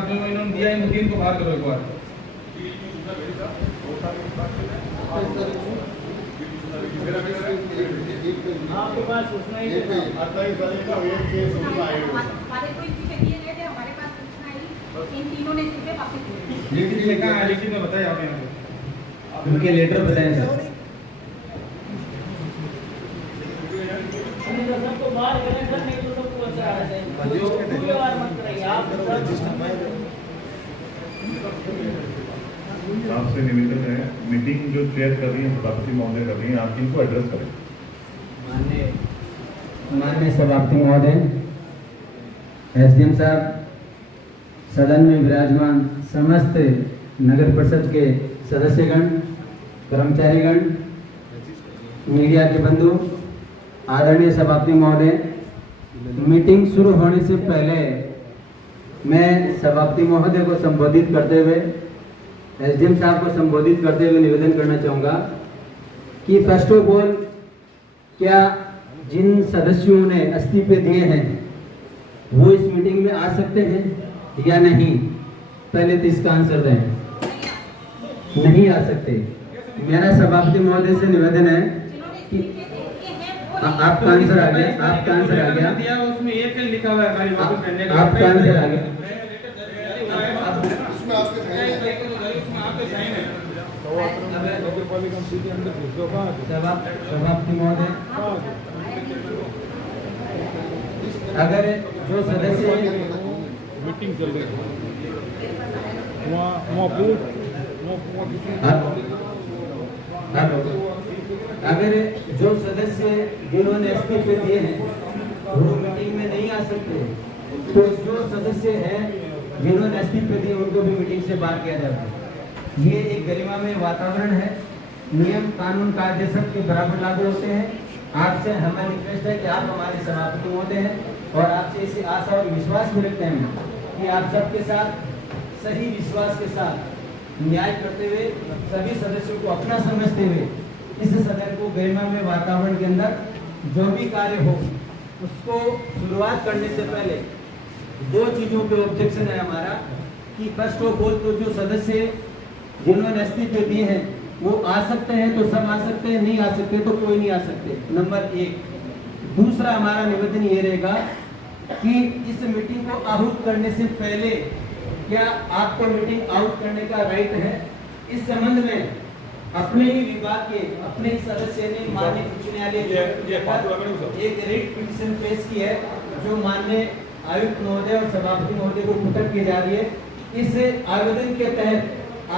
जो इन्होंने दिया इन तीन को बाहर करो एक बार। आपके पास सूचना ही हमारे को इसी पे दिए गए थे, हमारे पास सूचना आई, इन तीनों ने इसी पे वापस किए। लिखित लिखा है, लिखित में बताइए आप यहाँ पे उनके लेटर बताएं सर। सबको बाहर करें सर, नहीं तो सबको अच्छा आ जाए। पूरे बार मत कराइए आप। आपसे निवेदन है, मीटिंग जो चेयर कर रही है सभापति महोदय कर रही हैं, आप इनको एड्रेस करें। माननीय सभापति महोदय, एसडीएम साहब, सदन में विराजमान समस्त नगर परिषद के सदस्यगण, कर्मचारीगण, मीडिया के बंधु, आदरणीय सभापति महोदय, मीटिंग शुरू होने से पहले मैं सभापति महोदय को संबोधित करते हुए, एसडीएम साहब को संबोधित करते हुए निवेदन करना चाहूँगा कि फर्स्ट ऑफ ऑल, क्या जिन सदस्यों ने इस्तीफे दिए हैं वो इस मीटिंग में आ सकते हैं या नहीं? पहले तो इसका आंसर दें। नहीं आ सकते। मेरा सभापति महोदय से निवेदन है कि आपका आंसर आ गया, आपका आंसर आ गया, दिया उसमें एक ही लिखा हुआ है खाली वापस करने का। आपका आंसर आ गया। उसमें आपके साइन है। सभापति महोदय, अगर जो सदस्य मीटिंग चल रही है अगर जो सदस्य जिन्होंने इस्तीफे दिए हैं वो मीटिंग में नहीं आ सकते, तो जो सदस्य हैं जिन्होंने इस्तीफे दिए उनको भी मीटिंग से बाहर किया जाता है। ये एक गरिमामय वातावरण है। नियम कानून कायदे सब के बराबर लागू होते हैं। आपसे हमारी रिक्वेस्ट है कि आप हमारे सभापति महोदय हैं और आपसे इसी आशा और विश्वास भी रखते हैं कि आप सबके साथ सही विश्वास के साथ न्याय करते हुए सभी सदस्यों को अपना समझते हुए इस सदन को गरिमामय वातावरण के अंदर जो भी कार्य हो उसको शुरुआत करने से पहले दो चीजों पे ऑब्जेक्शन है हमारा कि फर्स्ट ऑफ ऑल, तो जो सदस्य जिन्होंने इस्तीफे दिए हैं वो आ सकते हैं तो सब आ सकते हैं, नहीं आ सकते तो कोई नहीं आ सकते, नंबर एक। दूसरा हमारा निवेदन ये रहेगा कि इस मीटिंग को आहूत करने से पहले क्या आपको मीटिंग आउट करने का राइट है? इस संबंध में अपने ही विभाग के अपने ही सदस्य ने माननीय उच्च न्यायालय एक रिट पिटीशन पेश की है जो माननीय आयुक्त महोदय और सभापति महोदय को पुटअप की जा रही है। इस आवेदन के तहत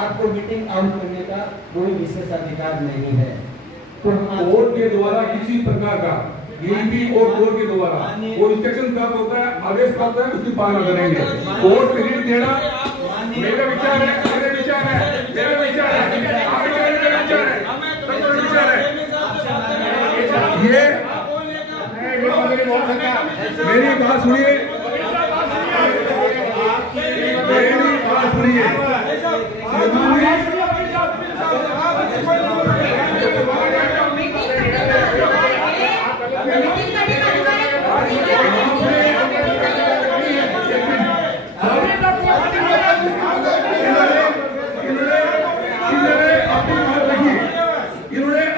आपको मीटिंग आउट करने का कोई विशेष अधिकार नहीं है। तो कोर्ट के द्वारा किसी प्रकार का भी और कोर्ट के द्वारा वो इंस्ट्रक्शन प्राप्त होता है, आदेश प्राप्त होता है, उसकी पालना करेंगे। कोर्ट में रीट देना मेरा विचार है, मेरे विचार है, मेरा विचार है, आपका विचार है, सबका विचार है। ये मेरी बात सुनिए, मेरी बात सुनिए।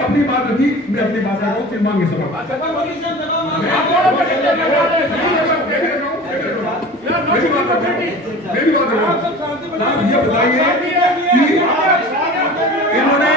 अपनी बात रखी, मैं अपनी बात रखूं, फिर मांगे सबक। मेरी बात रखो, ये बताइए कि इन्होंने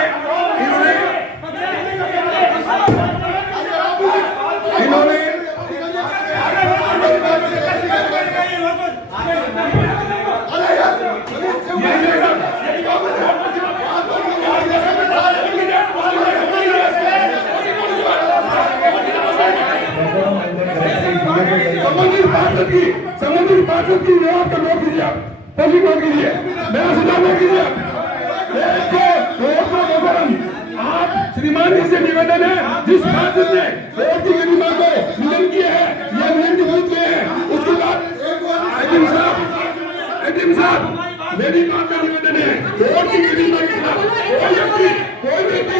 संबंधित बात की जवाब का नोट कीजिए, पहली नोट कीजिए, मेरा सुझाव नोट कीजिए। आप श्रीमान जी से निवेदन है, जिस बात ने कोर्ट की गरिमा को निधन किए हैं या निधन विरोध किए हैं, उसके बाद एडीएम साहब मेरी बात का निवेदन है, कोर्ट की गरिमा के खिलाफ कोई व्यक्ति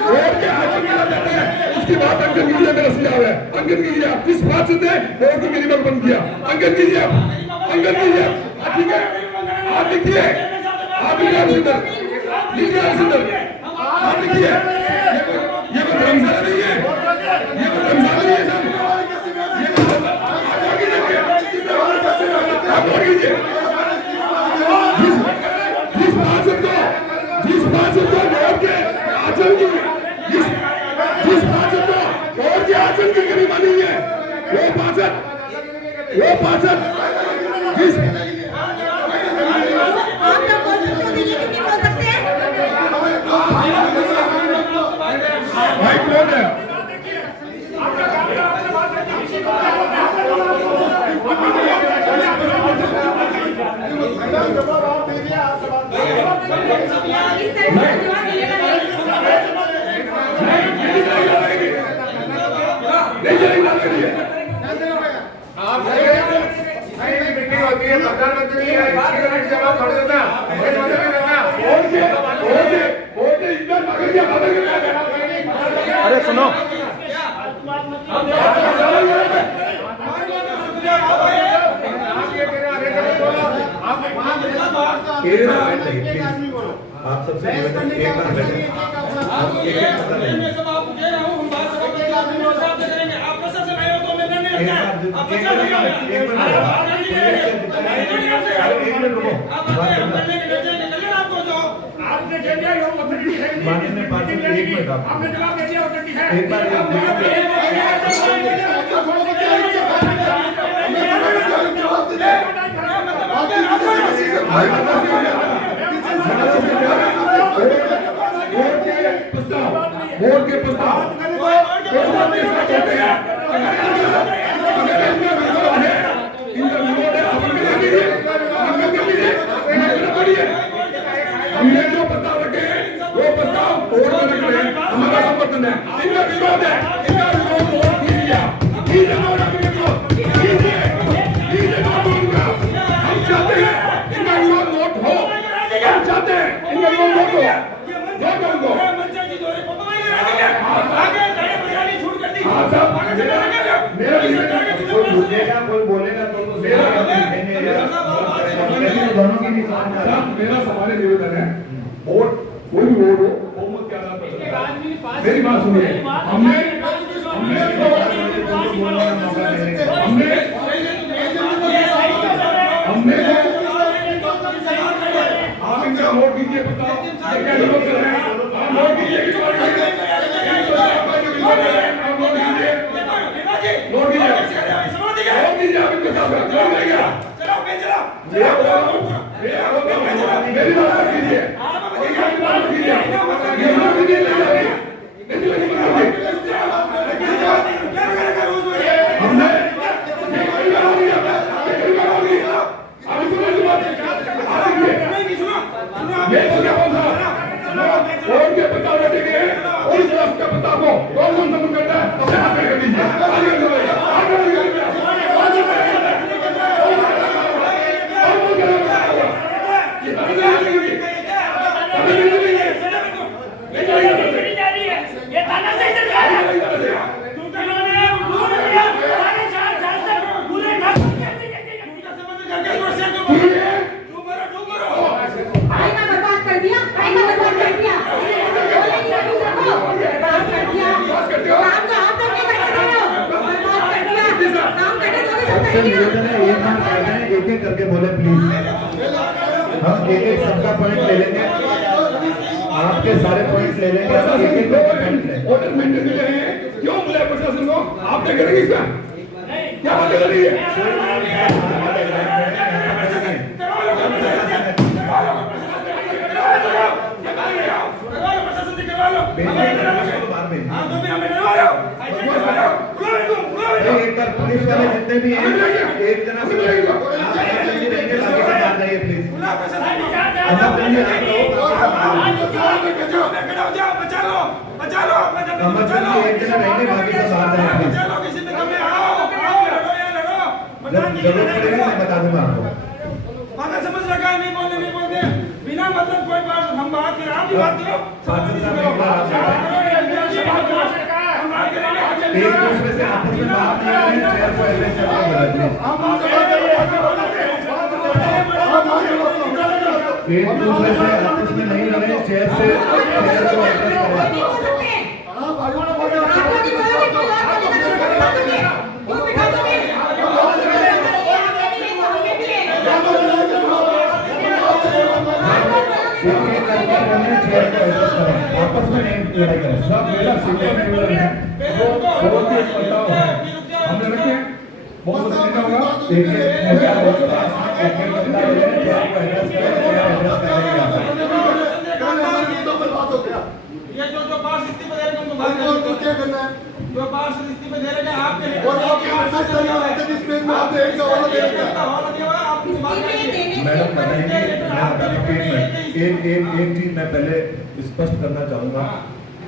कोर्ट के हाथ में जाता है, उसकी बात अंकित कीजिए। मेरा सुझाव है, अंकित कीजिए। आप किस बात से कोर्ट की गरिमा को बंद किया, अंकित कीजिए, अंकित कीजिए। ठीक है। लिखिए, आप लिखिए सिंदर, लिखिए सिंदर, आप लिखिए। ये कोई धर्मशाला नहीं है, ये कोई धर्मशाला नहीं है सर। ये आप बोल कीजिए, जिस पार्षद को वोट के आचरण की, जिस पार्षद को वोट के आचरण की करीब नहीं है, वो पार्षद जिस आप लोग बोल सकते हो, ये नहीं बोल सकते। भाई कौन है? प्रधानमंत्री जवाब छोड़ देता अरे सुनो, आप सबसे एक बार बैठे, आप मैं सब आपको कह रहा हूँ, हम बात सब आपके करेंगे। आप प्रशासन आए हो तो मैं करने लगता है। आप बचा लो, आप करने के लिए आपको जो आपने कह दिया ये ऑथोरिटी है, माननीय पार्षद एक मिनट आपने जवाब दे दिया ऑथोरिटी है। एक बार वोट के प्रस्ताव हमने जो प्रस्ताव रखे वो प्रस्ताव वोट में रख रहे हैं, हमारा समर्थन है। इनका विरोध है, इनका विरोध वोट कीजिए वोट उनका। हम चाहते हैं इनका विरोध वोट हो, हम चाहते हैं इनका विरोध वोट हो, वोट उनको। हाँ साहब, कोई बोलेगा तो दोनों की भी मेरा सवाल निवेदन है, वोट कोई भी वोट हो, बहुमत क्या नाम मेरी बात सुनिए। हमने आप इनका वोट कीजिए, बताओ ये क्या लोग कर रहे हैं? आप वोट कीजिए, वोट कीजिए, आप इनके साथ मेरी बात कीजिए, निवेदन है, एक बार कहते हैं, एक एक करके बोले प्लीज। हम एक एक सबका पॉइंट ले लेंगे, आपके सारे पॉइंट ले लेंगे, हम एक एक ऑर्डर मेंटेन कर रहे हैं। क्यों बुलाया प्रशासन को? आप क्या करेंगे इसका? क्या बात कर रही है? एक बार पुलिस वाले जितने भी हैं, एक जना से रहेंगे, प्लीज। एक जना रहेंगे, बाकी सब बाहर जाएंगे। जरूरत पड़ेगी मैं बता दूंगा आपको। समझ लगा, नहीं बोलते बिना मतलब कोई बात हम बात करें, आप भी बात करो। एक दूसरे से आपस में बात नहीं करें, चेयर को ऐसे चलते हैं। एक दूसरे से आपस में नहीं लड़े, चेयर से चेयर को एडजस्ट कोई करें। नहीं बोल सकते। आपको नहीं बोला कि कोई और बोलेगा, बिठा दोगे। क्यों बिठा दोगे? एक करके बोले, चेयर को एडजस्ट करें, आपस में नहीं लड़ाई करें। सब मेरा सीधे में बोल रहे हैं वो बहुत ही बताओ है हमने रखे बहुत तरीका होगा एक क्या होता है, एक बंदा बोले, चेयर को एडजस्ट करें, चेयर एडजस्ट करेगा। ये जो पार्ष इस्तीफा दे रहे हैं, उनको तो क्या करना है? जो पार्ष इस्तीफा दे रहे हैं आपके लिए और आपके मैसेज चल रहा है जिस पेज में आपने एक सवाल दे रखा है। मैडम बताइए, एक चीज मैं पहले स्पष्ट करना चाहूंगा।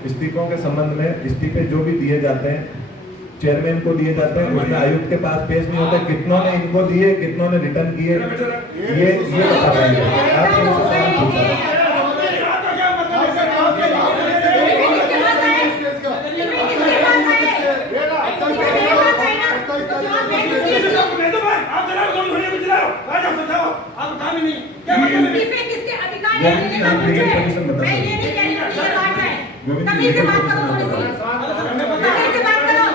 इस्तीफों के संबंध में इस्तीफे जो भी दिए जाते हैं चेयरमैन को दिए जाते हैं, उसमें आयुक्त के पास पेश नहीं होते। कितनों ने इनको दिए, कितनों ने रिटर्न किए, ये बता पाएंगे आप। किसके अधिकार है? मैं ये नहीं कह रही हूँ ये बात है। तमीज से बात करो थोड़ी सी। तमीज से बात करो।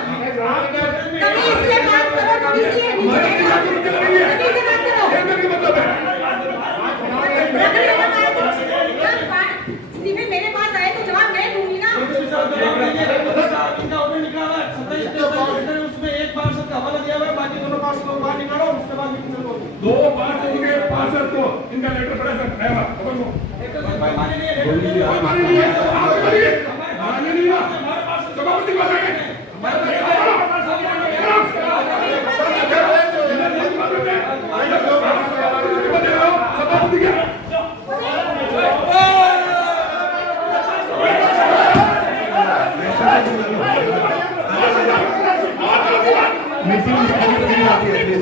तमीज से बात करो थोड़ी सी। तमीज से बात करो। स्टीफन मेरे पास आए तो जवाब मैं दूंगी ना। उसमें एक पार्षद का हवाला दिया हुआ है, बाकी दोनों पार्षद को बाहर निकालो, उसके बाद मीटिंग करो। दो पार्षद के पार्षद को इनका लेटर पड़ा सर आएगा खबर को माने नहीं है, माने नहीं है आप करिए माने नहीं है सभापति को करेंगे सभापति क्या मीटिंग नहीं आती है प्लीज।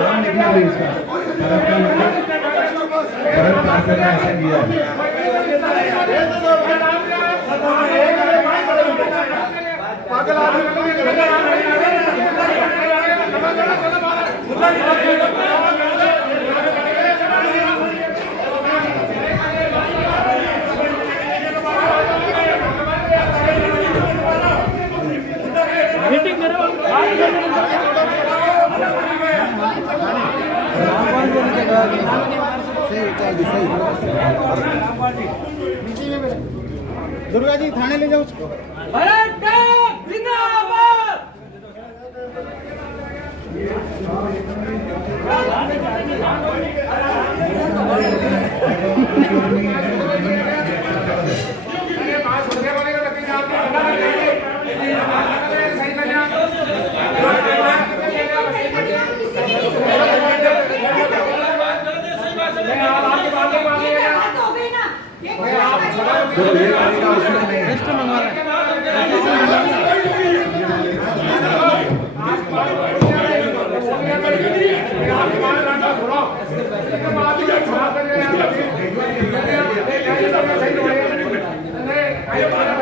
नाम लिखना है इसका। करंट पार्षद ने ऐसा किया है। दुर्गा जी थाने ले जाओ उसको।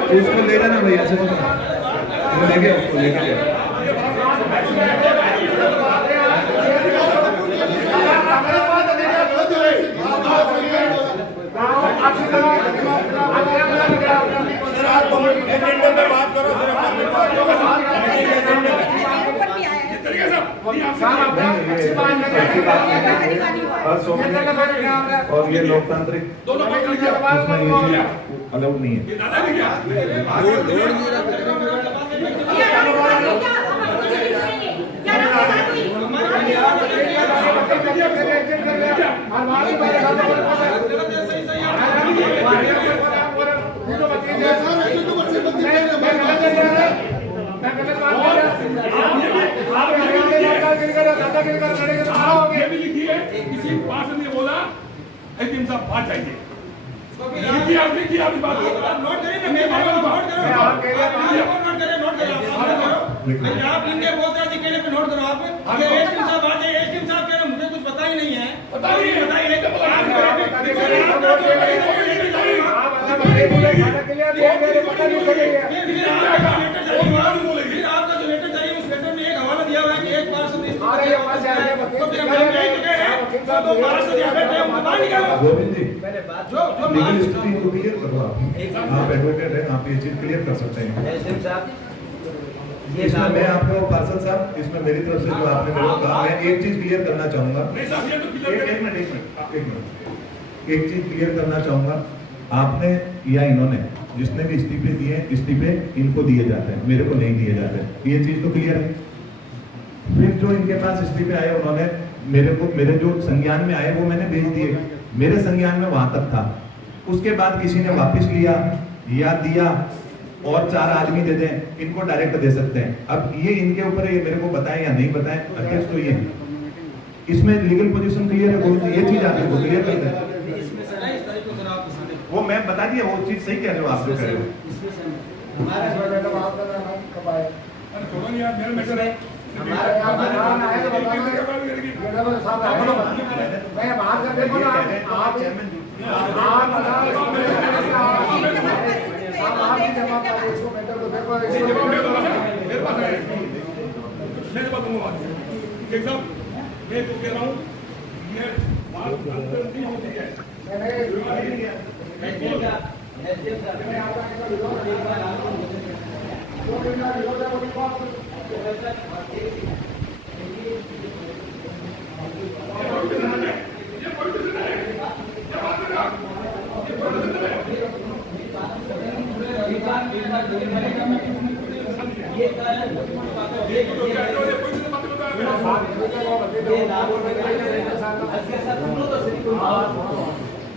उसको ले जाना भैया से लेके उसको लेके और ये लोकतांत्रिक उसमें ये चीज अलाउड नहीं है। ये भी लिखी है किसी पार्षद ने बोला एचएम साहब बात चाहिए तो फिर लिखिए आप इस बात को आप नोट करिए ना, मैं नोट करो, नोट करो, आप इनके बोलते हैं कहने पे नोट करो आप। एचएम साहब आ जाए, एचएम साहब कह रहे मुझे कुछ पता ही नहीं है, बताइए फिर आपका जो लेटर चाहिए उस लेटर में एक हवाला दिया हुआ है कि एक पार्षद गोविंद जी लीगल स्थिति को क्लियर करो आप एडवोकेट हैं, आप ये चीज क्लियर कर सकते हैं। इसमें मैं आपको पार्षद साहब, इसमें मेरी तरफ से जो आपने मेरे को कहा, मैं एक चीज क्लियर करना चाहूंगा। एक चीज क्लियर करना चाहूंगा, आपने या इन्होंने जिसने भी इस्तीफे दिए, इस्तीफे इनको दिए जाते हैं, मेरे को नहीं दिए जाते, ये चीज तो क्लियर है। फिर जो इनके पास इस्तीफे आए उन्होंने मेरे जो संज्ञान में आए वो मैंने भेज दिए, मेरे संज्ञान में वहां तक था। उसके बाद किसी ने वापस लिया या दिया और 4 आदमी दे दें, इनको डायरेक्ट दे सकते हैं। अब ये इनके ऊपर है, ये मेरे को बताएं या नहीं बताएं, अध्यक्ष तो ये इसमें लीगल पोजीशन क्लियर है, ये चीज आप इनको क्लियर कर दें। वो मैं बता दिया, वो चीज सही कह रहे हो आप जो कह रहे हो। छोड़ो नहीं यार, मेरा मैटर है मैं तो कह रहा हूँ ये बात अंतर नहीं होती है।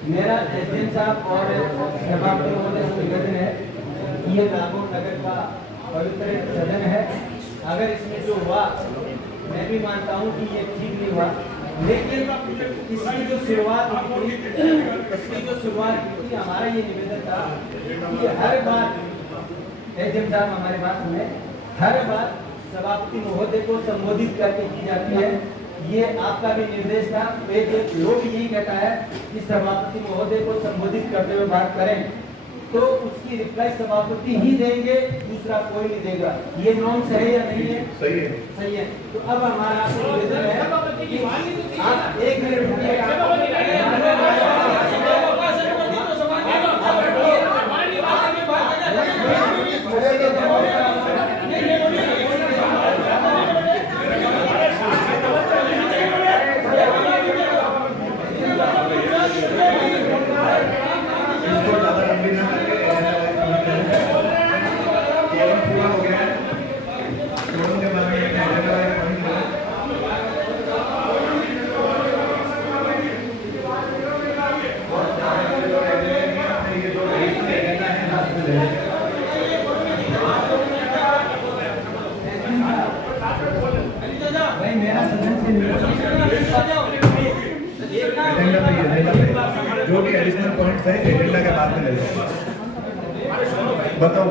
मेरा एसडीएम साहब और सभापति महोदय से निवेदन है कि ये नागौर नगर का पवित्र सदन है। अगर इसमें जो हुआ, मैं भी मानता हूँ कि ये ठीक नहीं हुआ, लेकिन इसकी जो शुरुआत हुई थी, हमारा ये निवेदन था कि हर बार एसडीएम साहब हमारे पास में हर बार सभापति महोदय को संबोधित करके की जाती है। ये आपका भी निर्देश था, एक लोग यही कहता है कि सभापति महोदय को संबोधित करते हुए बात करें, तो उसकी रिप्लाई सभापति ही देंगे, दूसरा कोई नहीं देगा। ये नॉर्म सही है या नहीं है? सही है, सही है। तो अब हमारा आपसे निवेदन है कि आप 1 मिनट रुकिएगा। जो भी एडिशनल पॉइंट्स है एजेंडा के बाद में ले लो। बताओ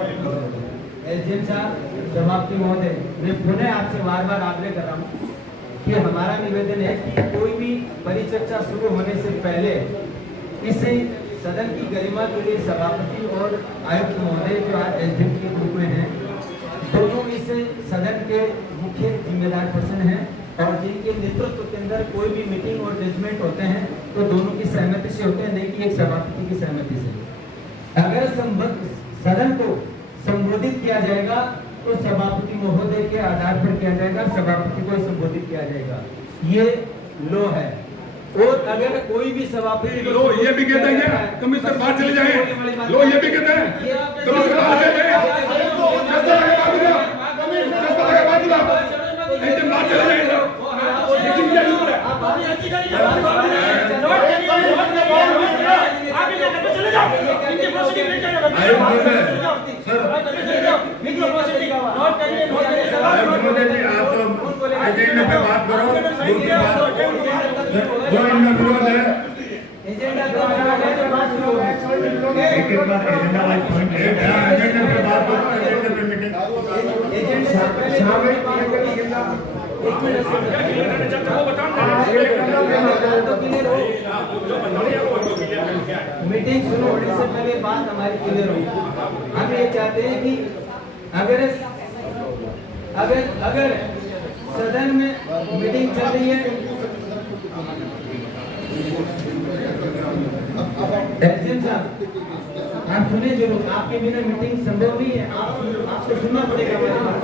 एसडीएम साहब, सभापति महोदय, मैं पुनः आपसे बार-बार आग्रह कर रहा हूँ कि हमारा निवेदन है कि कोई भी परिचर्चा शुरू होने से पहले इसे सदन की गरिमा के लिए सभापति और आयुक्त महोदय जो आज एसडीएम के रूप में हैं, दोनों इस सदन के मुख्य जिम्मेदार पर्सन हैं और जिनके नेतृत्व के अंदर कोई भी मीटिंग और जजमेंट होते हैं तो दोनों की सहमति से होते हैं, नहीं कि एक सभापति की सहमति से। अगर सदन को संबोधित किया जाएगा तो सभापति महोदय के आधार पर किया जाएगा, सभापति को संबोधित किया जाएगा, ये लो है। और अगर कोई भी सभापति लो ये भी कहते हैं कमिश्नर बाहर चले जाए, लो ये भी कहते हैं जो इनमें विरोध है, एक बार एजेंडा वाइज पॉइंट एजेंडा पे बात करो, एजेंडा पे मीटिंग एजेंडा से पहले मीटिंग शुरू होने से पहले बात हमारी क्लियर हुई। हम ये चाहते हैं कि अगर सदन में मीटिंग चल रही है, एजेंट साहब आप सुने जरूर, आपके बिना मीटिंग संभव नहीं है, आपको सुनना पड़ेगा हमारी बात।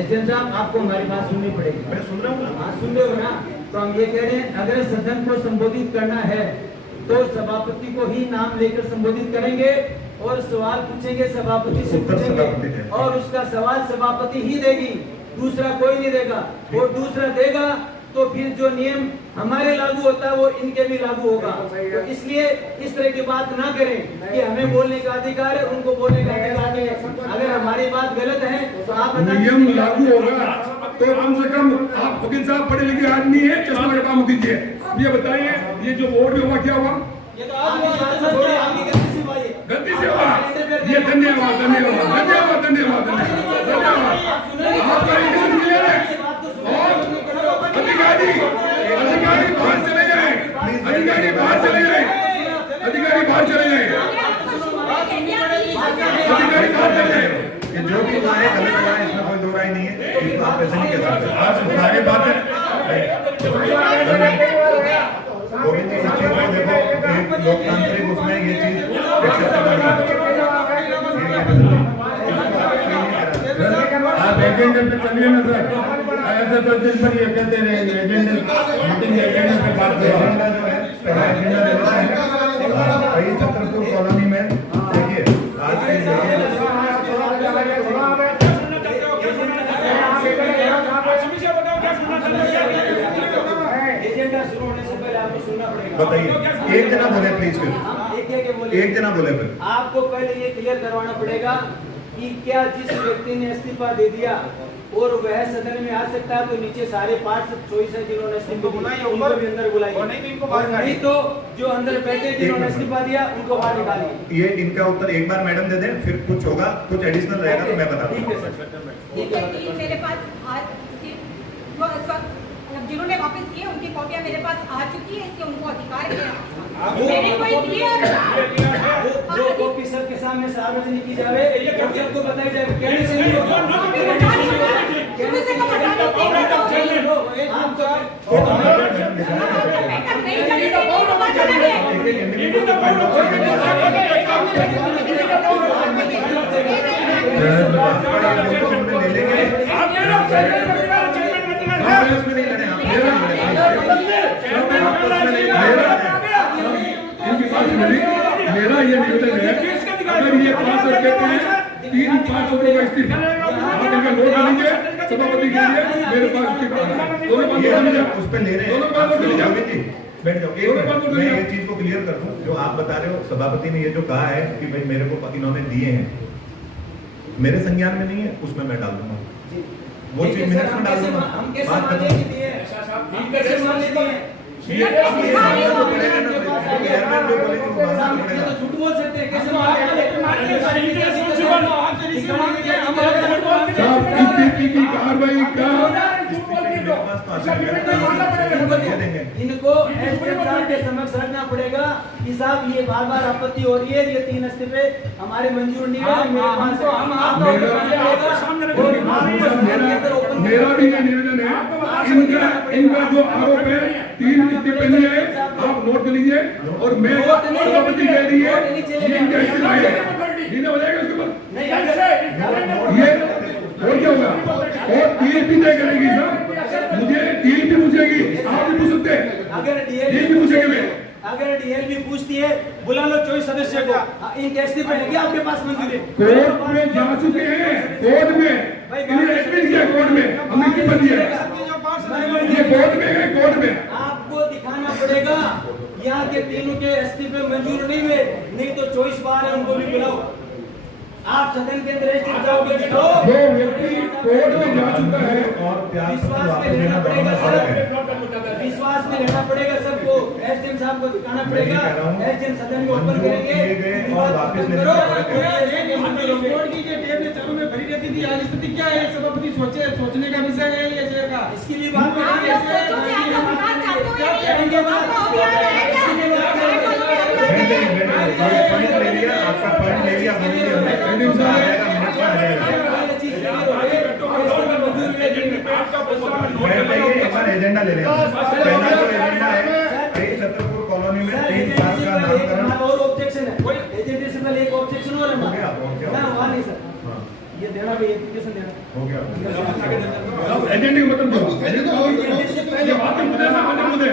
एजेंट साहब आपको हमारी बात सुननी पड़ेगी। मैं सुन रहा हूँ, हाँ सुन रहे हो ना? तो हम ये कह रहे हैं अगर सदन को संबोधित करना है तो सभापति को ही नाम लेकर संबोधित करेंगे और सवाल पूछेंगे, सभापति से पूछेंगे और उसका सवाल सभापति ही देगी, दूसरा कोई नहीं देगा। और दूसरा देगा तो फिर जो नियम हमारे लागू होता है वो इनके भी लागू होगा। तो इसलिए इस तरह की बात ना करें कि हमें बोलने का अधिकार है, उनको बोलने का अधिकार नहीं है। अगर हमारी बात गलत है तो आप नियम लागू होगा तो कम से कम आप वकील साहब पढ़े लिखे आदमी है, चश्मा का काम दीजिए। ये बताइए ये जो वोट हुआ क्या हुआ? ये तो आपकी गलती से हुआ ये। गलती से हुआ ये। धन्यवाद धन्यवाद धन्यवाद धन्यवाद धन्यवाद। आपका इंटरव्यू क्लियर है और अधिकारी बाहर चले जाए, अधिकारी बाहर चले जाए, अधिकारी बाहर चले जाए, अधिकारी बाहर चले जाए। कि जो भी हुआ है गलत हुआ है, इसमें कोई दो राय नहीं है। इसको आप ऐसे नहीं कह सकते। आप सारी बातें गोविंद जी, इस चीज को देखो, एक लोकतांत्रिक उसमें ये चीज एक्सेप्टेबल है। आप एजेंडे पे चलिए ना सर, ऐसे तो दिन भर ये कहते रहेंगे एजेंडे मीटिंग एजेंडे पे बात करो। एजेंडा जो है पहला एजेंडा देना है कई चक्रपुर कॉलोनी में। देखिए आज के एजेंडा शुरू होने से पहले आपको सुनना पड़ेगा। बताइए, एक जना बोले प्लीज, फिर एक जना बोले फिर। आपको पहले ये क्लियर करवाना पड़ेगा कि क्या जिस व्यक्ति ने इस्तीफा दे दिया और वह सदन में आ सकता है तो नीचे सारे 5 चॉइस है जिन्होंने इस्तीफा दिया उनको भी अंदर बुलाइए, नहीं तो जो अंदर बैठे जिन्होंने इस्तीफा दिया उनको बाहर निकालिए। ये इनका उत्तर एक बार मैडम दे दें, फिर कुछ होगा, कुछ एडिशनल रहेगा तो मैं बता ठीक दूंगा। है सर, ठीक है। मेरे पास आज जिन्होंने वापस किए उनकी कॉपियां मेरे पास आ चुकी है, इसलिए उनको अधिकार है। मैंने कोई दिए जो कॉपी सबके सामने सार्वजनिक की जावे, ये सबको बताई जाए। कहने से नहीं होगा, कहने से मेरा ये निवेदन है, अगर ये 5 कहते हैं 3-5 रुपए का इस्तीफा आप इनका नोट ले लीजिए, सभापति के लिए मेरे पास इस्तीफा है। दोनों बात उस पे ले रहे हैं, दोनों बात ले लीजिए। बैठ जाओ। मैं ये चीज को क्लियर कर दूं, जो आप बता रहे हो सभापति ने ये जो कहा है कि भाई मेरे को इन्होंने दिए हैं, मेरे संज्ञान में नहीं है, उसमें मैं डाल दूंगा वो चीज मिनट में डाल दूंगा। हम कैसे माने कि दिए, हम कैसे माने दिए? तो झूठ बोल सकते हैं, कैसे की कार्रवाई का इनको एसडीएम साहब के समक्ष रखना पड़ेगा कि साहब ये बार-बार आपत्ति हो रही है, ये 3 इस्तीफे हमारे मंजूर नहीं है। मेरा भी ये निवेदन है, इनका जो आरोप है 3 इस्तीफे नहीं है, आप नोट कर लीजिए और मैं सभापति कह रही है ये इनका इस्तीफा है, नहीं हो जाएगा उसके बाद ये और क्या होगा। और टीएसपी तय करेगी सर, मुझे टीएसपी पूछेगी, आप भी पूछ सकते हैं। अगर डीएलपी पूछेंगे मैं, अगर डीएलपी पूछती है बुला लो 24 सदस्य को, इनके इस्तीफे है क्या आपके पास मंजूरी? कोर्ट में जा चुके हैं, कोर्ट में इन्हें एक्सपीरियंस किया, कोर्ट में हमने इस्तीफा दिया, ये कोर्ट में है, कोर्ट में आपको दिखाना पड़ेगा यहाँ के तीनों के इस्तीफे मंजूर नहीं हुए, नहीं तो 24 बार है उनको भी बुलाओ। आप सदन के अंदर जाओगे, जो व्यक्ति कोर्ट में जा चुका है और विश्वास में रहना पड़ेगा सर, विश्वास में रहना पड़ेगा सबको। एसडीएम साहब को दिखाना मैं ये पड़ेगा, कह रहा हूँ, एसडीएम सदन को ओपन मंजूर करेंगे, किए गए और वापस लेने करो, का फर्क है। बोर्ड की जो टेप में चालू में भरी रहती थी, आज स्थिति क्या है? सभापति सोचने का विषय है ये शेयर का। इसके लिए बात आप लोग सोचो कि आप लोग बात चाहते हो या नहीं? आपको अभी आ रहा है क्या? पॉइंट ले लिया, आपका पॉइंट ले लिया, बोलिए हमने दूसरा आ जाएगा, मिनट में आ जाएगा। मैं एक बार एजेंडा ले लेंगे। पहला जो एजेंडा है, एक छतरपुर कॉलोनी में 3 साल का नामकरण। और ऑब्जेक्शन है, एजेंडे से पहले एक ऑब्जेक्शन और है हो गया, हो गया। ना, वहाँ नहीं सर, हाँ, ये देना भी एप्लीकेशन देना। हो गया। एजेंडे का मतलब जो एजेंडे से पहले ये बात मुद्दे ना अन्य मुद्दे,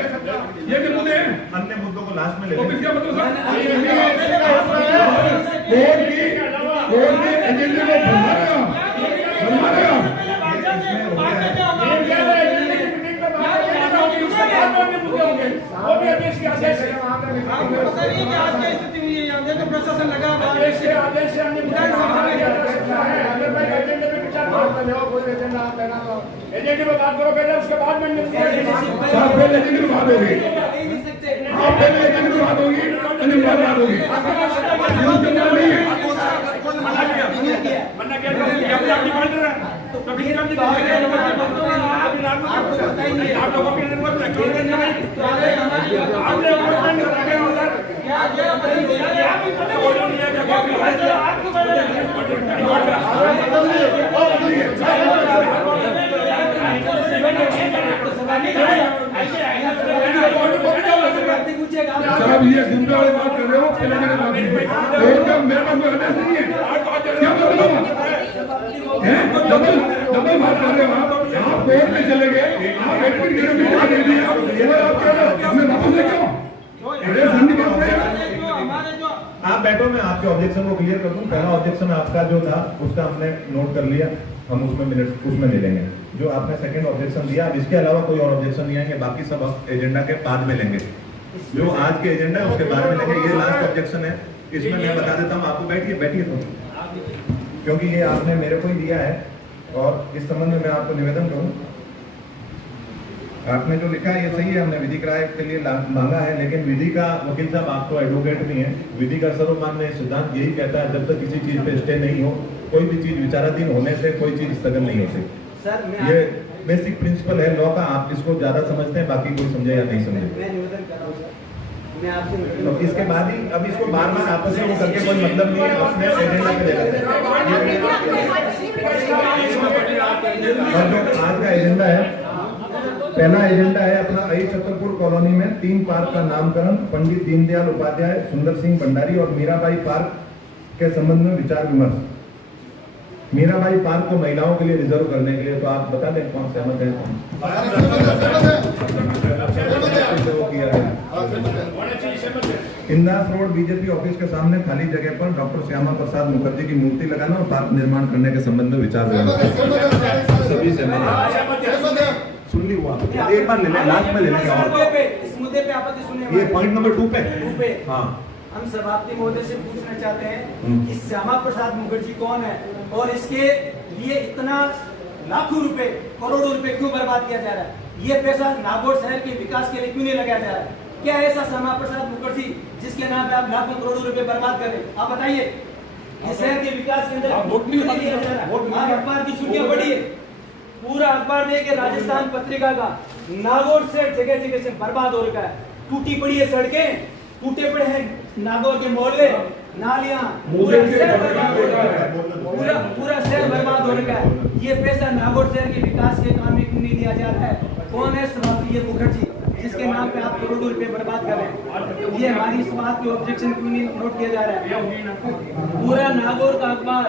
ये भी मुद्दे हैं। अन्य मुद्दों को लास्ट में ले तो लेंगे। इसका मतलब कोर्ट की एजेंडे को बनवा रहे हो। आपको पता नहीं कि आज क्या स्थिति हुई है? यहाँ देखो प्रशासन लगा हुआ है। एजेंडे में बात करो पहले, उसके बाद में साहब पहले एजेंडे की बात होगी, नहीं सकते। आप पहले एजेंडे की बात होगी, अन्य बात होगी। ये उसके अंदर नहीं है। आपको पता ही नहीं है। साहब ये गुंडा वाली बात कर रहे हो, पहले मैंने बात की थी। कोर्ट का मेरे पास कोई आदेश नहीं है। क्या मतलब है? डबल बात कर रहे हो आप कोर्ट में चले गए, आप एडमिट करने में क्या दे दिया, और आप कह रहे हो हमें वापस ले क्यों? अरे संधि बात है। आप बैठो, मैं आपके ऑब्जेक्शन को क्लियर कर दूं। पहला ऑब्जेक्शन आपका जो था उसका हमने नोट कर लिया, हम उसमें ले लेंगे। जो आपने सेकंड ऑब्जेक्शन दिया, अब इसके अलावा कोई और ऑब्जेक्शन नहीं आएंगे, बाकी सब एजेंडा के बाद में लेंगे। जो आज के एजेंडा है उसके बाद में लेंगे। ये लास्ट ऑब्जेक्शन है, इसमें मैं बता देता हूँ आपको। बैठिए तो, क्योंकि ये आपने मेरे को ही दिया है और इस संबंध में मैं आपको निवेदन करूँ। आपने जो लिखा है ये सही है, हमने विधिक राय के लिए मांगा है, लेकिन विधि का वकील साहब आप तो एडवोकेट भी हैं। विधि का सर्वमान्य सिद्धांत यही कहता है, जब तक किसी चीज पे स्टे नहीं हो, कोई भी चीज विचाराधीन होने से कोई चीज स्थगन नहीं होती। सर ये बेसिक प्रिंसिपल है लॉ का। आप इसको ज्यादा समझते हैं, बाकी कोई समझे या नहीं समझे। मैं निवेदन कर रहा हूँ सर, मैं आपसे तो इसके बाद ही अब इसको बार बार आपस में वो करके कोई मतलब नहीं है। आपने एजेंडा पे ले लेते हैं। और जो आज का एजेंडा है, पहला एजेंडा है अपना आई छतरपुर कॉलोनी में 3 पार्क का नामकरण पंडित दीनदयाल उपाध्याय, सुंदर सिंह भंडारी और मीराबाई पार्क के संबंध में विचार विमर्श। मीराबाई पार्क को महिलाओं के लिए रिजर्व करने के लिए, तो आप बता दें कौन सहमत है? इंदास रोड बीजेपी ऑफिस के सामने खाली जगह पर डॉक्टर श्यामा प्रसाद मुखर्जी की मूर्ति लगाना और पार्क निर्माण करने के संबंध में विचार विमर्श। सभी सहमत हैं। सुन ली हुआ, एक बार ले लें, लास्ट में ले लेंगे। और इस मुद्दे पे आपत्ति सुने ये पॉइंट नंबर 2 पे हाँ, हम सभापति महोदय से पूछना चाहते हैं कि श्यामा प्रसाद मुखर्जी कौन है और इसके लिए इतना लाखों रुपए, करोड़ों रुपए क्यों बर्बाद किया जा रहा है? ये पैसा नागौर शहर के विकास के लिए क्यों नहीं लगाया जा रहा है? क्या है ऐसा श्यामा प्रसाद मुखर्जी जिसके नाम पे आप लाखों करोड़ों रुपए बर्बाद करें? आप बताइए। ये शहर के विकास के अंदर अखबार की सुर्खियां बड़ी है, पूरा अखबार देखे राजस्थान पत्रिका का, नागौर से जगह जगह से बर्बाद हो रखा है। टूटी पड़ी है सड़कें, टूटे पड़े हैं नागौर के मोहल्ले, नालियां, पूरा शहर बर्बाद हो रखा है। ये पैसा नागौर शहर के विकास के काम में क्यों नहीं दिया जा रहा है? कौन है सभापति ये मुखर्जी जिसके नाम पे आप करोड़ों रुपए बर्बाद कर रहे हैं? ये हमारी इस बात के ऑब्जेक्शन क्यों नहीं नोट किया जा रहा है? पूरा नागौर का अखबार,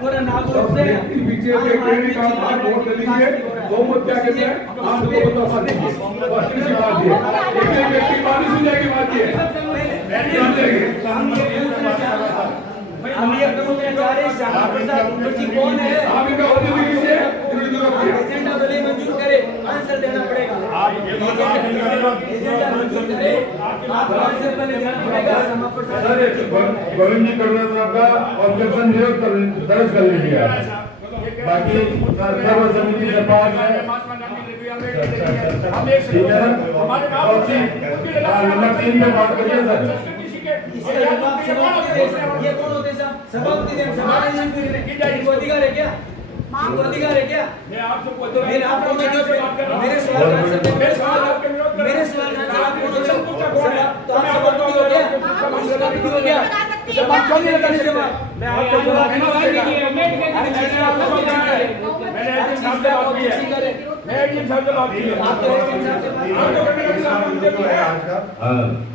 पूरा नागौर से पीछे से ट्रेन का बात नोट कर लीजिए। बहुमत क्या कहते हैं आपको बताओ। बस की बात है, एक व्यक्ति पानी सुन जाएगी बात ये हम ये पूछना चाह रहे हैं श्यामा प्रसाद मुखर्जी कौन है? आप इनका ऑब्जेक्टिव कीजिए, एजेंडा भले मंजूर करे, आंसर देना पड़ेगा। एजेंडा मंजूर करे, आप आंसर पहले देना पड़ेगा। श्यामा प्रसाद गोविंद जी कर्नल साहब का ऑब्जेक्शन दर्ज कर लीजिए। बाकी सर्व समिति से पास है। हमें हम एक हमारे नंबर 3 पे बात करिए सर। ये कौन होते हैं साहब? सभापति ने इनको अधिकार है क्या? इनको अधिकार है क्या? मैं आपसे फिर आप लोग जो मेरे सवाल का आंसर दे, मेरे सवाल का आंसर आप कौन होते हो? तो आप सभापति हो गया? सभापति हो गया? जवाब क्यों नहीं लगाने जवाब? मैं आपको जवाब नहीं दूंगा। मैंने एडमिन साहब से बात की है। मैं एडमिन साहब से बात की है। आप तो एडमिन साहब से बात आप तो करने का आज का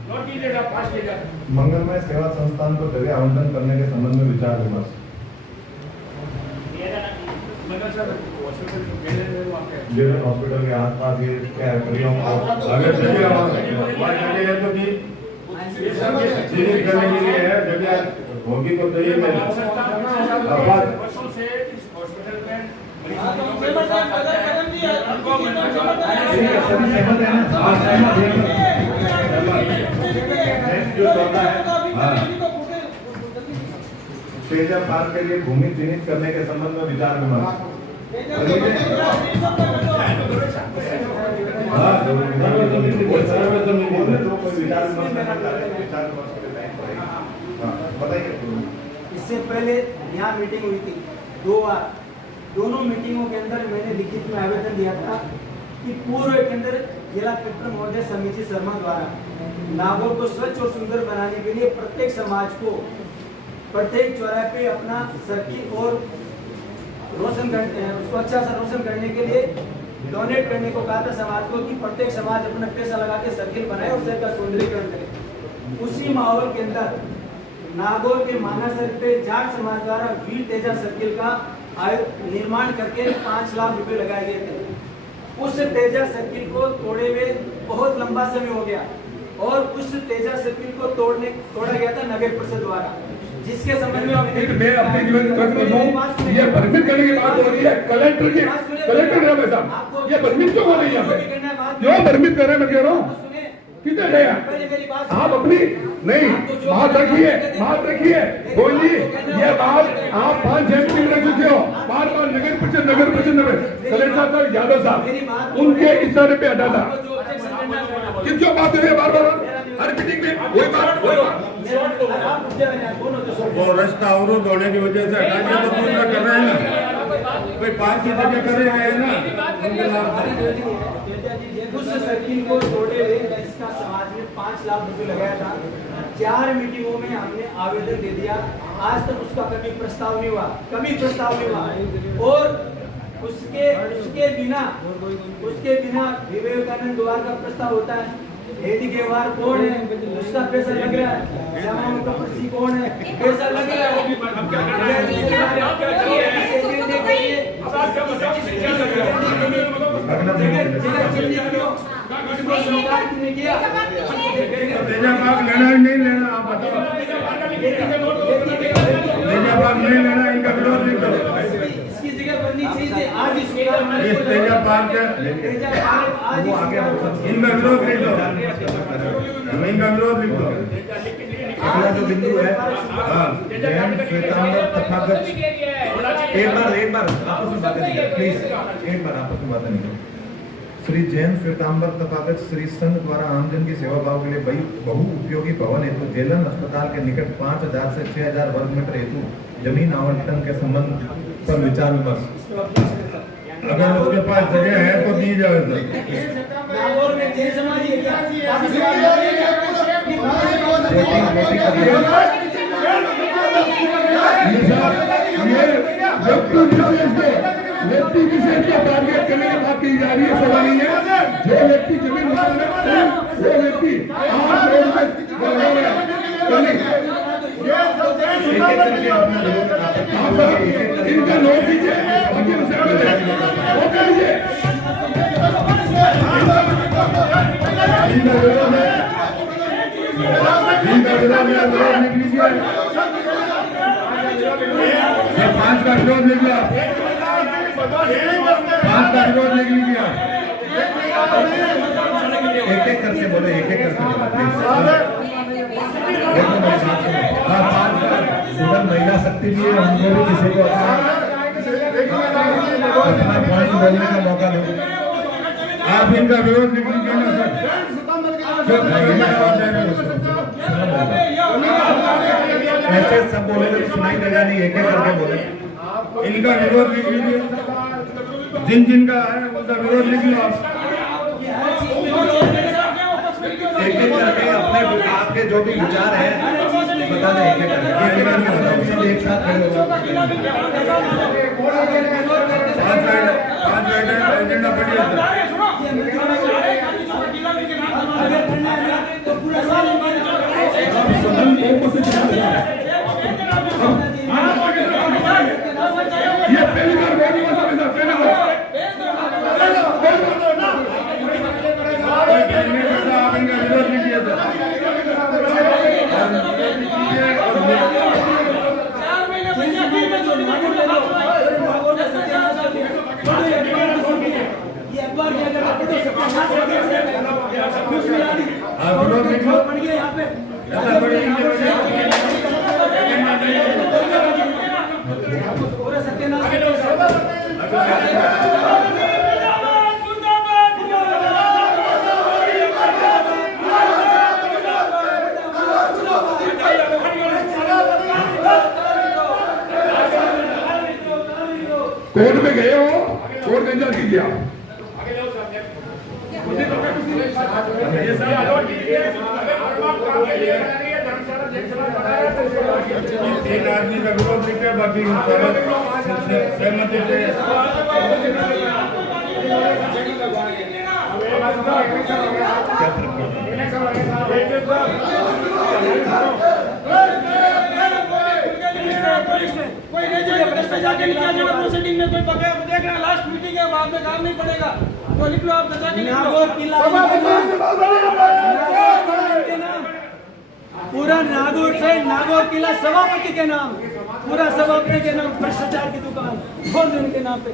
नोट कीजिएगा, पास कीजिएगा। मंगलमय सेवा संस्थान को जगह आवंटन करने के संबंध में विचार विमर्श। जेवन हॉस्पिटल के आसपास ये क्या है परियों को अगर जगह है तो कि चीज करने के लिए है जगह होगी तो चाहिए मैं वर्षों से इस हॉस्पिटल में तेजा पार्क के लिए भूमि चिन्हित करने के संबंध में विचार विमर्श। इससे पहले यहाँ मीटिंग हुई थी 2 बार। दोनों मीटिंगों के अंदर मैंने लिखित में आवेदन दिया था कि पूर्व के अंदर जिला कलेक्टर महोदय समीची शर्मा द्वारा नागौर को स्वच्छ और सुंदर बनाने के लिए प्रत्येक समाज को प्रत्येक चौराहे पे अपना सर्किल और रोशन करते हैं, उसको अच्छा सा रोशन करने के लिए डोनेट करने को कहा था समाज को कि प्रत्येक समाज अपना पैसा लगा के सर्किल बनाए और शहर का सौंदर्यीकरण करे। उसी माहौल के अंदर नागौर के मानासर पे जाट समाज द्वारा वीर तेजा सर्किल का निर्माण करके 5 लाख रुपए लगाए गए थे। उस तेजा सर्किल को तोड़े हुए बहुत लंबा समय हो गया और उस तेजा सर्किल को तोड़ा गया था नगर परिषद द्वारा, जिसके संबंध में मैं अपने जीवन में ये परमिट करने की बात हो रही है कलेक्टर की। कलेक्टर साहब ये परमिट क्यों हो रही है? जो परमिट कर रहे हैं मैं कह रहा हूँ किधर गया आप अपनी नहीं बात रखिए बोलिए। ये बात आप 5-6 मीटिंग रख चुके हो, बार नगर परिषद कलेक्टर साहब यादव साहब उनके इशारे पे अड्डा था। क्यों बात हो रही है बार हर मीटिंग में वही बात। वो रास्ता अवरोध होने की वजह से हटाने तो पूरा कर रहे हैं ना, कोई 5 की जगह कर रहे हैं ना। उस सर्किल को तोड़े हुए इसका समाज में 5 लाख रुपए लगाया था। 4 मीटिंगों में हमने आवेदन दे दिया, आज तक उसका कभी प्रस्ताव नहीं हुआ और उसके बिना विवेकानंद द्वार का प्रस्ताव होता है। हेडी के वार कौन है उसका पैसा लग रहा है, जामाओं का पर्ची कौन है पैसा लग रहा है। तेजा पार्क लेना नहीं लेना आप बताओ। तेजा पार्क नहीं लेना, इनका विरोध लिख दो। इसकी जगह बननी चाहिए आज इस तेजा पार्क वो आगे इनका विरोध लिख दो, इनका विरोध लिख दो। अगला जो बिंदु है जैन श्वेतांबर तथागत, एक बार आपस में बातें नहीं करें प्लीज, एक बार आपस में बातें नहीं करें। श्री जैन श्वेतांबर तथागत श्री संघ द्वारा आमजन की सेवा भाव के लिए बहु उपयोगी भवन हेतु जेलन अस्पताल के निकट 5000 से 6000 वर्ग मीटर हेतु जमीन आवंटन के संबंध पर विचार विमर्श। अगर उसके पास जगह है तो दी जाए सर। व्यक्ति विशेष को टारगेट करने की बात की जा रही है, सवाल नहीं है। जो व्यक्ति जमीन मांग रहे हैं वो व्यक्ति इनका नोट दीजिए, बाकी पांच का विरोध लिख लिया, 5 का विरोध लिख लीजिए। एक करके बोले, एक करके बोले। महिला शक्ति भी है, उनको भी किसी को अपना पॉइंट बोलने का मौका दो। आप इनका विरोध लिख लीजिए ना सर। ऐसे सब बोलेंगे तो सुनाई देगा नहीं, एक एक करके बोले। इनका विरोध लिख लीजिए, जिन जिन का है उनका विरोध लिख लो आप। एक एक करके अपने आपके जो भी विचार है बता दें, एक एक करके सब एक साथ खड़े हो। 5 मिनट एजेंडा पढ़िए सर। ये पहली बार बोली मत पहले आप इनका विरोध लीजिए सर। 4 महीने बच्चा फिर में छोटी मोटी बात आप विरोध लिख लो, ऐसा बड़ी कोर्ट में गए हो, कोर्ट का इंतजार कीजिए आप। एक आदमी का विरोध लिखे, बाकी सहमति से कोई नहीं जाके निकाल देना प्रोसीडिंग में, कोई बकाया देख रहे हैं लास्ट मीटिंग है, बाद में काम नहीं पड़ेगा तो लिख लो आप दर्जा के लिख लो। पूरा नागौर से नागौर किला सभापति के नाम, पूरा सभापति के नाम भ्रष्टाचार की दुकान खोल देने के नाम पे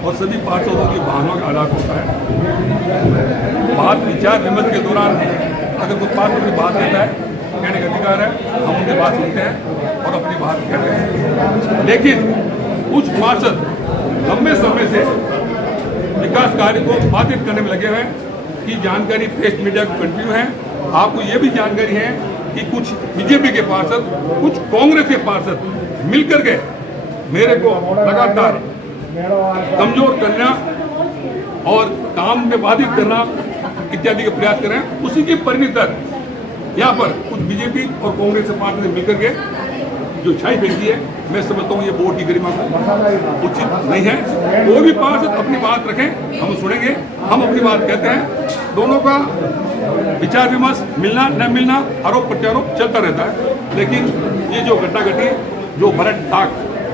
और सभी पार्षदों की भावनाओं का आधार होता है। बात विचार विमर्श के दौरान अगर कोई पार्षद की बात करता है, कहने का अधिकार है, हम उनकी बात सुनते हैं और अपनी बात कहते हैं। लेकिन कुछ पार्षद लंबे समय से विकास कार्य को बाधित करने में लगे हुए हैं कि जानकारी प्रेस मीडिया को कंटिन्यू है। आपको ये भी जानकारी है कि कुछ बीजेपी के पार्षद, कुछ कांग्रेस के पार्षद मिलकर के मेरे को लगातार कमजोर करना और काम में बाधित करना इत्यादि के प्रयास कर रहे हैं। उसी के परिणत यहाँ पर कुछ बीजेपी और कांग्रेस के पार्षद ने मिलकर के जो छाई फेंकी है, मैं समझता हूँ ये बोर्ड की गरिमा को उचित नहीं है। कोई भी पार्षद अपनी बात रखें, हम सुनेंगे, हम अपनी बात कहते हैं। दोनों का विचार विमर्श मिलना न मिलना, आरोप प्रत्यारोप चलता रहता है। लेकिन ये जो घटना घटी, जो भरत डाक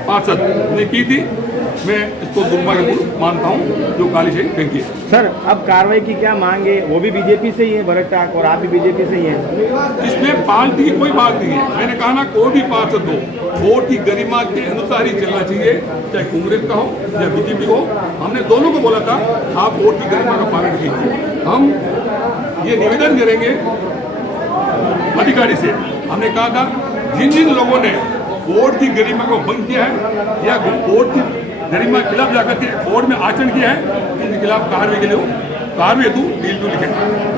पार्षद ने की थी, मैं इसको दुर्भाग्यपूर्ण मानता हूं, जो काली शाही फेंकी है। सर, अब कार्रवाई की क्या मांग है? वो भी बीजेपी से ही है भरत टाक, और आप भी बीजेपी से ही हैं। इसमें पार्टी की कोई बात नहीं है। मैंने कहा ना, कोई भी पार्षद हो, वोट की गरिमा के अनुसार ही चलना चाहिए, चाहे कांग्रेस का हो या बीजेपी हो। हमने दोनों को बोला था आप वोट की गरिमा का पालन कीजिए। हम ये निवेदन करेंगे अधिकारी से, हमने कहा था जिन जिन लोगों ने वोट की गरिमा को भंग किया है या वोट की गरिमा के खिलाफ जाकर के वोट में आचरण किया है, उनके खिलाफ कार्रवाई के लिए कार्रवाई हेतु डील टू लिखे।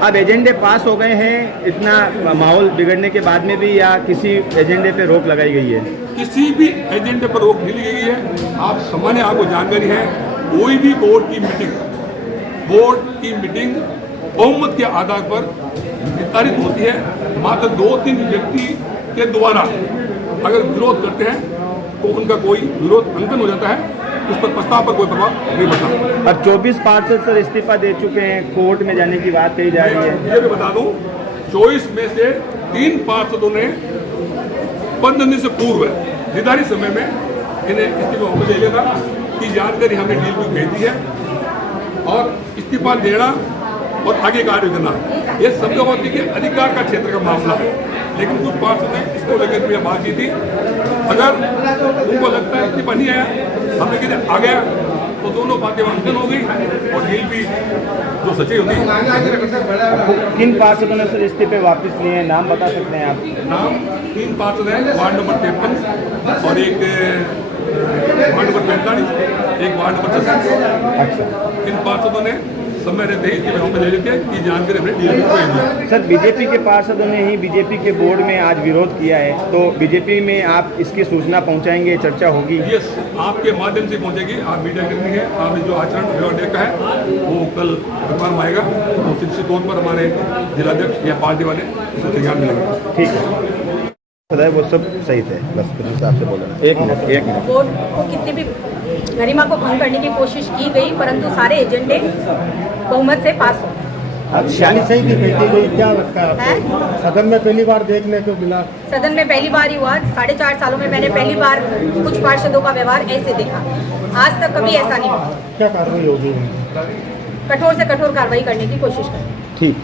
अब एजेंडे पास हो गए हैं, इतना माहौल बिगड़ने के बाद में भी, या किसी एजेंडे पे रोक लगाई गई है? किसी भी एजेंडे पर रोक नहीं गई है। आप सामान्य आपको जानकारी है, कोई भी बोर्ड की मीटिंग बहुमत के आधार पर निर्धारित होती है। मात्र 2-3 व्यक्ति के द्वारा अगर विरोध करते हैं तो उनका कोई विरोध अंकन हो जाता है, उस पर प्रस्ताव पर कोई प्रभाव नहीं पड़ता। अब 24 पार्षद सर इस्तीफा दे चुके हैं, कोर्ट में जाने की बात कही जा रही है। ये भी बता दूं, 24 में से 3 पार्षदों ने 15 दिन से पूर्व निर्धारित समय में इन्हें इस्तीफा दे लिया था कि जानकारी हमने डील को भेज दी है और इस्तीफा देना और आगे का आदेश देना। ये सभ्यवती के अधिकार का क्षेत्र का मामला है, लेकिन कुछ पार्षद ने इसको लेकर के बात की थी। अगर उनको लगता है कि नहीं आया, हमने कहते आ गया, तो दोनों बातें वांछन हो गई और डील भी जो सच्ची होती है। किन पार्षदों ने सर इस्तीफे वापस लिए हैं, नाम बता सकते हैं आप? नाम 3 पार्षद हैं, वार्ड नंबर 53 और एक वार्ड नंबर 45, एक वार्ड नंबर 36। अच्छा, इन पार्षदों ने समय रहते ही इस्तीफे हम ले लेते हैं कि जानकारी अपने डील को भेज दें। सर बीजेपी के पार्षदों ने ही बीजेपी के बोर्ड में आज विरोध किया है, तो बीजेपी में आप इसकी सूचना पहुंचाएंगे, चर्चा होगी? यस, आपके माध्यम से पहुंचेगी। आप मीडिया करनी है, आप जो आचरण विभाग का है वो कल अखबार में आएगा, तो निश्चित तौर पर हमारे जिलाध्यक्ष या पार्टी वाले इसको तैयार मिलेंगे। ठीक है, वो सब सही थे, बस कुछ हिसाब से बोलना। एक मिनट। बोर्ड को कितनी भी गरिमा को भंग करने की कोशिश की गई, परंतु सारे एजेंडे बहुमत से पास हो। अब शालीसाई की भेटी गई, क्या लगता है आपको? सदन में पहली बार देखने को मिला। सदन में पहली बार ही हुआ, 4.5 सालों में मैंने पहली बार कुछ पार्षदों का व्यवहार ऐसे देखा। आज तक कभी ऐसा नहीं हुआ। क्या कार्रवाई होगी? कठोर से कठोर कार्रवाई करने की कोशिश करें। ठीक।